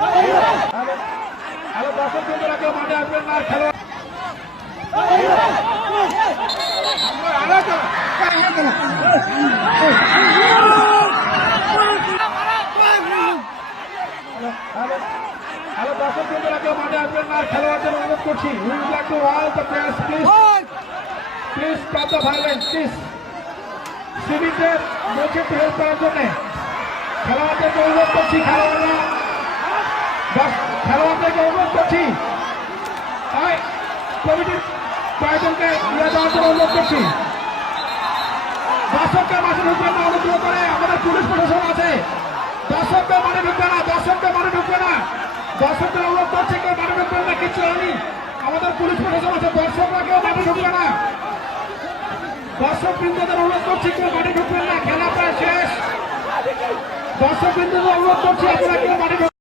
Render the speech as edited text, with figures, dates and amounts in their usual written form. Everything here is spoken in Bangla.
হ্যালো দর্শক বন্ধুরা, কেউ মাঠে আসবেন না। খেলোয়াড় হ্যালো দর্শক বন্ধুরা, কেউ মাঠে আসবেন না। খেলোয়াড়দের অনুরোধ করছি, we would like to all the players, please stop the violence, please. সিভিকদের ম্যাচে হেল্প করার জন্য খেলোয়াড়দেরকে অনুরোধ করছি, খেলোয়াড়দেরকে অনুরোধ করছি, কমিটির কয়েকজনকে নিয়ে যাওয়ার জন্য অনুরোধ করছি। দর্শকদের মাঠে ঢুকবেন না, অনুগ্রহ করে। আমাদের পুলিশ প্রশাসন আছে, দর্শকদের মাঠে ঢুকবে না, দর্শকদের মাঠে ঢুকবে না। দর্শকদের অনুরোধ করছে, কেউ মাঠে ঢুকবেন না, কিচ্ছু হয়নি। আমাদের পুলিশ প্রশাসন আছে, দর্শকরা কেউ মাঠে ঢুকবে না। দর্শক বৃন্দদের অনুরোধ করছি, কেউ মাঠে ঢুকবেন না, খেলা প্রায় শেষ। দর্শক বৃন্দদের অনুরোধ করছি, আপনারা কেউ মাঠে